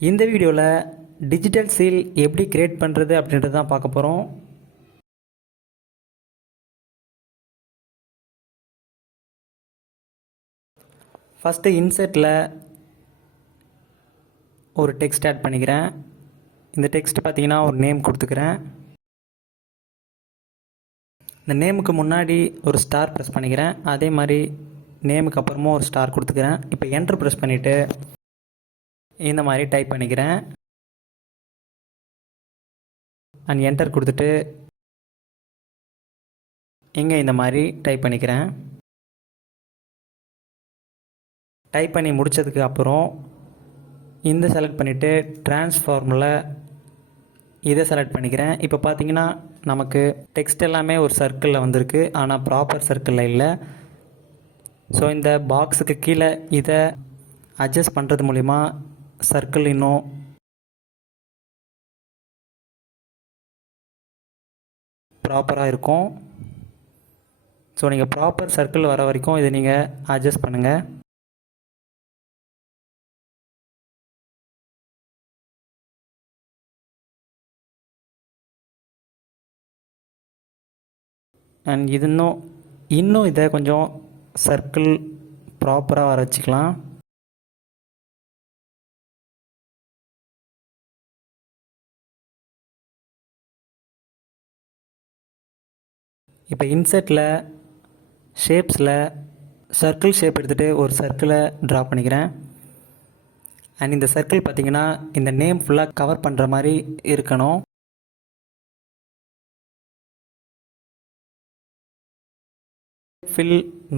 இந்த வீடியோவில் digital seal எப்படி கிரியேட் பண்ணுறது அப்படின்றது தான் பார்க்க போகிறோம். ஃபஸ்ட்டு இன்செர்ட்டில் ஒரு டெக்ஸ்ட் ஆட் பண்ணிக்கிறேன். இந்த டெக்ஸ்ட் பார்த்தீங்கன்னா ஒரு நேம் கொடுத்துக்கிறேன். இந்த நேமுக்கு முன்னாடி ஒரு ஸ்டார் ப்ரெஸ் பண்ணிக்கிறேன். அதே மாதிரி நேமுக்கு அப்புறமும் ஒரு ஸ்டார் கொடுத்துக்கிறேன். இப்போ என்ட்ரு ப்ரெஸ் பண்ணிவிட்டு இந்த மாதிரி டைப் பண்ணிக்கிறேன். அண்ட் என்டர் கொடுத்துட்டு இங்கே இந்த மாதிரி டைப் பண்ணிக்கிறேன். டைப் பண்ணி முடித்ததுக்கு அப்புறம் இந்த செலக்ட் பண்ணிவிட்டு ட்ரான்ஸ்ஃபார்மில் இதை செலக்ட் பண்ணிக்கிறேன். இப்போ பார்த்தீங்கன்னா நமக்கு டெக்ஸ்ட் எல்லாமே ஒரு சர்க்கிளில் வந்திருக்கு, ஆனால் ப்ராப்பர் சர்க்கிளில் இல்லை. ஸோ இந்த பாக்ஸுக்கு கீழே இதை அட்ஜஸ்ட் பண்ணுறது மூலிமா சர்க்கிள் இன்னும் ப்ராப்பராக இருக்கும். ஸோ நீங்கள் ப்ராப்பர் சர்க்கிள் வர வரைக்கும் இதை நீங்கள் அட்ஜஸ்ட் பண்ணுங்கள். அண்ட் இது இன்னும் இதை கொஞ்சம் சர்க்கிள் ப்ராப்பராக வர வச்சுக்கலாம். இப்போ இன்செர்ட்டில் ஷேப்ஸில் சர்க்கிள் ஷேப் எடுத்துகிட்டு ஒரு சர்க்கிளை ட்ரா பண்ணிக்கிறேன். அண்ட் இந்த சர்க்கிள் பார்த்திங்கன்னா இந்த நேம் ஃபுல்லாக கவர் பண்ணுற மாதிரி இருக்கணும்.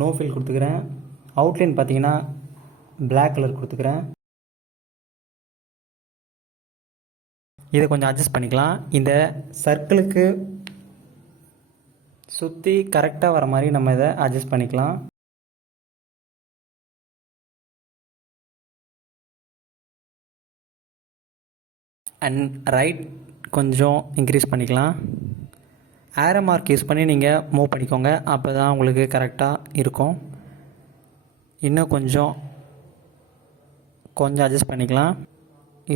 நோ ஃபில் கொடுத்துக்கிறேன். அவுட்லைன் பார்த்தீங்கன்னா பிளாக் கலர் கொடுத்துக்கிறேன். இதை கொஞ்சம் அட்ஜஸ்ட் பண்ணிக்கலாம். இந்த சர்க்கிளுக்கு சுற்றி கரெக்டாக வர மாதிரி நம்ம இதை அட்ஜஸ்ட் பண்ணிக்கலாம். அண்ட் ரைட் கொஞ்சம் இன்க்ரீஸ் பண்ணிக்கலாம். ஆரோ மார்க் யூஸ் பண்ணி நீங்கள் மூவ் பண்ணிக்கோங்க, அப்போ தான் உங்களுக்கு கரெக்டாக இருக்கும். இன்னும் கொஞ்சம் அட்ஜஸ்ட் பண்ணிக்கலாம்.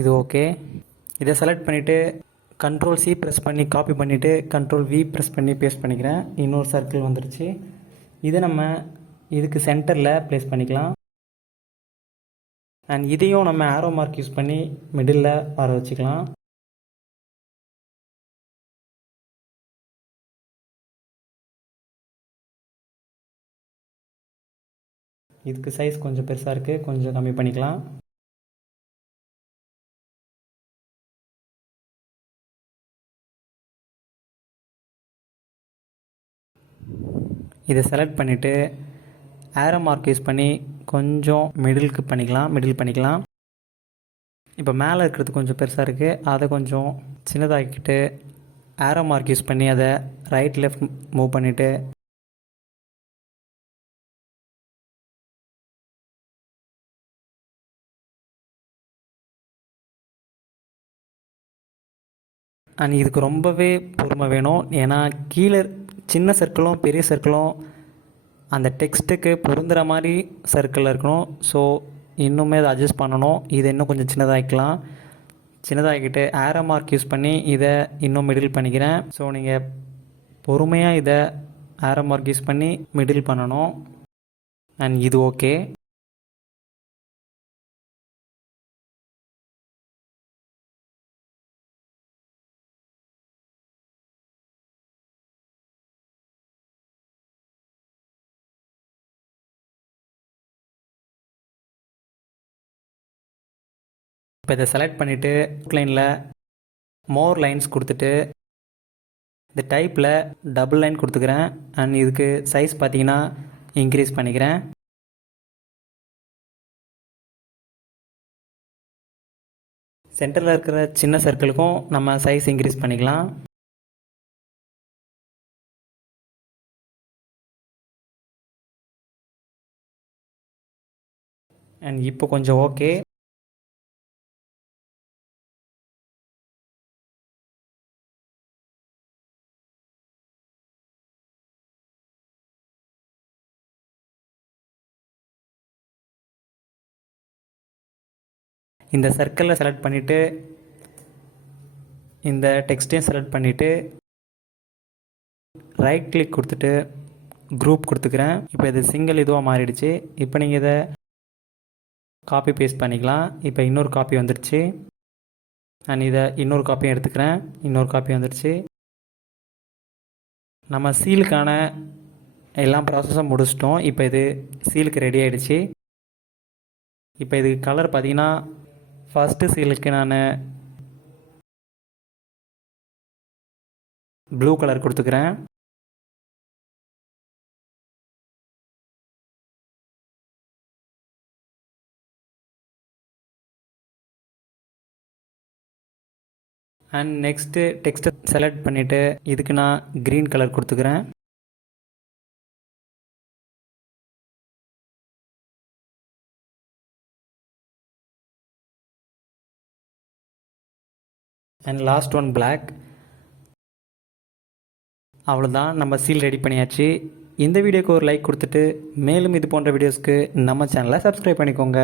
இது ஓகே. இதை செலக்ட் பண்ணிவிட்டு Ctrl+C ப்ரெஸ் பண்ணி காப்பி பண்ணிவிட்டு Ctrl+V ப்ரெஸ் பண்ணி பேஸ்ட் பண்ணிக்கிறேன். இன்னொரு சர்க்கிள் வந்துருச்சு. இதை நம்ம இதுக்கு சென்டரில் ப்ளேஸ் பண்ணிக்கலாம். அண்ட் இதையும் நம்ம ஆரோ மார்க் யூஸ் பண்ணி மிடில் வர வச்சுக்கலாம். இதுக்கு சைஸ் கொஞ்சம் பெருசாக இருக்குது, கொஞ்சம் கம்மி பண்ணிக்கலாம். இதை செலக்ட் பண்ணிவிட்டு ஆரோ மார்க் யூஸ் பண்ணி கொஞ்சம் மிடில் பண்ணிக்கலாம். இப்போ மேலே இருக்கிறது கொஞ்சம் பெருசாக இருக்குது, அதை கொஞ்சம் சின்னதாக்கிட்டு ஆரோ மார்க் யூஸ் பண்ணி அதை ரைட் லெஃப்ட் மூவ் பண்ணிவிட்டு அண்ட் இதுக்கு ரொம்பவே பொறுமை வேணும். ஏன்னா கீழே சின்ன சர்க்கிளும் பெரிய சர்க்கிளும் அந்த டெக்ஸ்ட்டுக்கு பொருந்துகிற மாதிரி சர்க்கிளில் இருக்கணும். ஸோ இன்னுமே அதை அட்ஜஸ்ட் பண்ணணும். இதை இன்னும் கொஞ்சம் சின்னதாகிக்கிட்டு ஆரோ மார்க் யூஸ் பண்ணி இதை இன்னும் மிடில் பண்ணிக்கிறேன். ஸோ நீங்கள் பொறுமையாக இதை ஆரோ மார்க் யூஸ் பண்ணி மிடில் பண்ணணும். அண்ட் இது ஓகே. இப்போ இதை செலக்ட் பண்ணிவிட்டு அவுட்லைனில் மோர் லைன்ஸ் கொடுத்துட்டு இந்த டைப்பில் டபுள் லைன் கொடுத்துக்கிறேன். அண்ட் இதுக்கு சைஸ் பார்த்தீங்கன்னா இன்க்ரீஸ் பண்ணிக்கிறேன். சென்டரில் இருக்கிற சின்ன சர்க்கிளுக்கும் நம்ம சைஸ் இன்க்ரீஸ் பண்ணிக்கலாம். அண்ட் இப்போ கொஞ்சம் ஓகே. இந்த சர்க்கிளில் செலக்ட் பண்ணிவிட்டு இந்த டெக்ஸ்ட்டையும் செலக்ட் பண்ணிவிட்டு ரைட் கிளிக் கொடுத்துட்டு குரூப் கொடுத்துக்கிறேன். இப்போ இது சிங்கிள் இதுவாக மாறிடுச்சு. இப்போ நீங்கள் இதை காப்பி பேஸ்ட் பண்ணிக்கலாம். இப்போ இன்னொரு காப்பி வந்துடுச்சு. நான் இதை இன்னொரு காப்பியும் எடுத்துக்கிறேன். இன்னொரு காப்பி வந்துடுச்சு. நம்ம சீலுக்கான எல்லா ப்ராசஸும் முடிச்சிட்டோம். இப்போ இது சீலுக்கு ரெடி ஆகிடுச்சு. இப்போ இதுக்கு கலர் பார்த்தீங்கன்னா ஃபஸ்ட்டு சீலுக்கு நான் ப்ளூ கலர் கொடுத்துக்கிறேன். அண்ட் நெக்ஸ்ட்டு டெக்ஸ்ட்டை செலக்ட் பண்ணிவிட்டு இதுக்கு நான் க்ரீன் கலர் கொடுத்துக்கிறேன். And last one black. அவ்வளோதான், நம்ம சீல் ரெடி பண்ணியாச்சு. இந்த வீடியோக்கு ஒரு லைக் கொடுத்துட்டு மேலும் இது போன்ற வீடியோஸ்க்கு நம்ம சேனலை சப்ஸ்கிரைப் பண்ணிக்கோங்க.